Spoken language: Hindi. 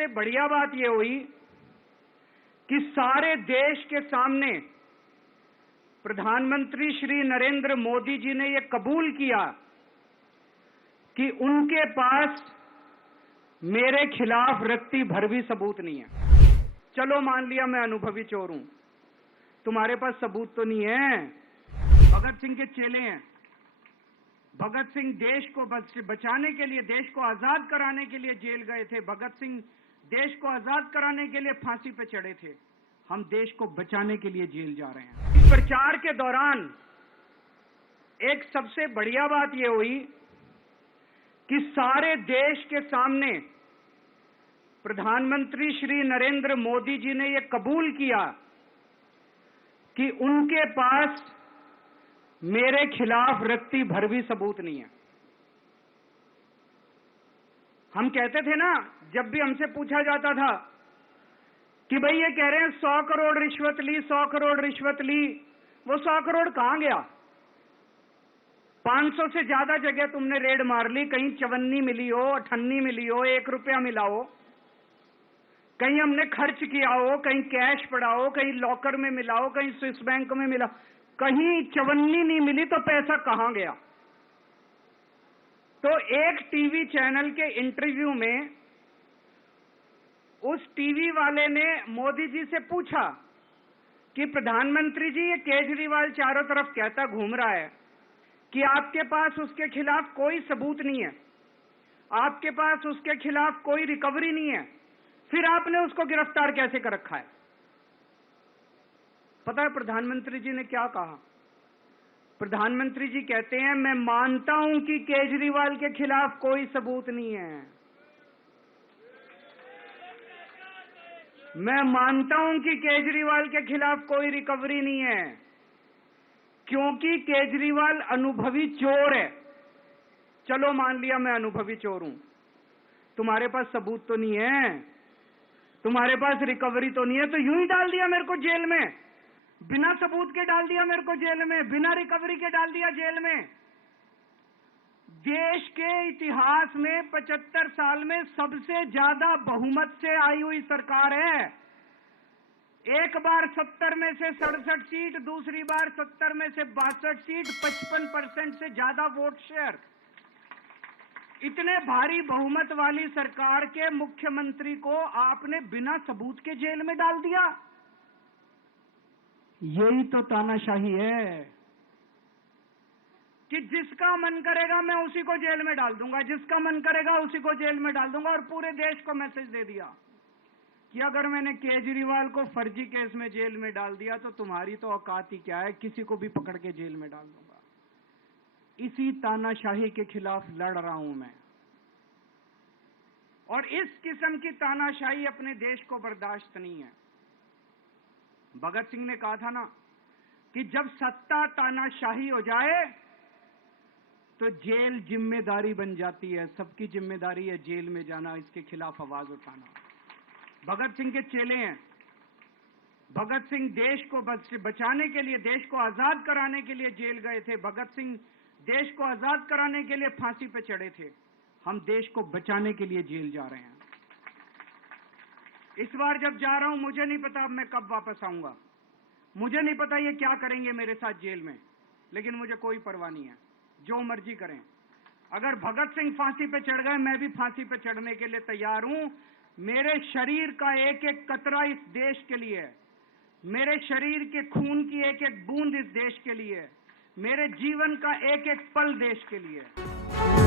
सबसे बढ़िया बात यह हुई कि सारे देश के सामने प्रधानमंत्री श्री नरेंद्र मोदी जी ने यह कबूल किया कि उनके पास मेरे खिलाफ रत्ती भर भी सबूत नहीं है। चलो मान लिया मैं अनुभवी चोर हूं, तुम्हारे पास सबूत तो नहीं है। भगत सिंह के चेले हैं। भगत सिंह देश को बचाने के लिए, देश को आजाद कराने के लिए जेल गए थे। भगत सिंह देश को आजाद कराने के लिए फांसी पे चढ़े थे। हम देश को बचाने के लिए जेल जा रहे हैं। इस प्रचार के दौरान एक सबसे बढ़िया बात यह हुई कि सारे देश के सामने प्रधानमंत्री श्री नरेंद्र मोदी जी ने यह कबूल किया कि उनके पास मेरे खिलाफ रत्ती भर भी सबूत नहीं है। हम कहते थे ना, जब भी हमसे पूछा जाता था कि भाई ये कह रहे हैं 100 करोड़ रिश्वत ली, 100 करोड़ रिश्वत ली, वो 100 करोड़ कहां गया? 500 से ज्यादा जगह तुमने रेड मार ली, कहीं चवन्नी मिली हो, अठन्नी मिली हो, 1 रुपया मिला हो, कहीं हमने खर्च किया हो, कहीं कैश पड़ा हो, कहीं लॉकर में मिला हो, कहीं स्विस बैंक में मिला, कहीं चवन्नी नहीं मिली, तो पैसा कहां गया? तो एक टीवी चैनल के इंटरव्यू में उस टीवी वाले ने मोदी जी से पूछा कि प्रधानमंत्री जी, ये केजरीवाल चारों तरफ कहता घूम रहा है कि आपके पास उसके खिलाफ कोई सबूत नहीं है, आपके पास उसके खिलाफ कोई रिकवरी नहीं है, फिर आपने उसको गिरफ्तार कैसे कर रखा है? पता है प्रधानमंत्री जी ने क्या कहा? प्रधानमंत्री जी कहते हैं, मैं मानता हूं कि केजरीवाल के खिलाफ कोई सबूत नहीं है, मैं मानता हूं कि केजरीवाल के खिलाफ कोई रिकवरी नहीं है, क्योंकि केजरीवाल अनुभवी चोर है। चलो मान लिया मैं अनुभवी चोर हूं, तुम्हारे पास सबूत तो नहीं है, तुम्हारे पास रिकवरी तो नहीं है, तो यूं ही डाल दिया मेरे को जेल में, बिना सबूत के डाल दिया मेरे को जेल में, बिना रिकवरी के डाल दिया जेल में। देश के इतिहास में 75 साल में सबसे ज्यादा बहुमत से आई हुई सरकार है। एक बार 70 में से 67 सीट, दूसरी बार 70 में से 62 सीट, 55% से ज्यादा वोट शेयर। इतने भारी बहुमत वाली सरकार के मुख्यमंत्री को आपने बिना सबूत के जेल में डाल दिया। यही तो तानाशाही है कि जिसका मन करेगा मैं उसी को जेल में डाल दूंगा, जिसका मन करेगा उसी को जेल में डाल दूंगा। और पूरे देश को मैसेज दे दिया कि अगर मैंने केजरीवाल को फर्जी केस में जेल में डाल दिया तो तुम्हारी तो औकात ही क्या है, किसी को भी पकड़ के जेल में डाल दूंगा। इसी तानाशाही के खिलाफ लड़ रहा हूं मैं, और इस किस्म की तानाशाही अपने देश को बर्दाश्त नहीं है। भगत सिंह ने कहा था ना कि जब सत्ता तानाशाही हो जाए तो जेल जिम्मेदारी बन जाती है, सबकी जिम्मेदारी है जेल में जाना, इसके खिलाफ आवाज उठाना। भगत सिंह के चेले हैं। भगत सिंह देश को बचाने के लिए, देश को आजाद कराने के लिए जेल गए थे। भगत सिंह देश को आजाद कराने के लिए फांसी पे चढ़े थे। हम देश को बचाने के लिए जेल जा रहे हैं। इस बार जब जा रहा हूं, मुझे नहीं पता अब मैं कब वापस आऊंगा, मुझे नहीं पता ये क्या करेंगे मेरे साथ जेल में, लेकिन मुझे कोई परवाह नहीं है, जो मर्जी करें। अगर भगत सिंह फांसी पे चढ़ गए, मैं भी फांसी पे चढ़ने के लिए तैयार हूं। मेरे शरीर का एक एक कतरा इस देश के लिए है, मेरे शरीर के खून की एक एक बूंद इस देश के लिए है, मेरे जीवन का एक एक पल देश के लिए है।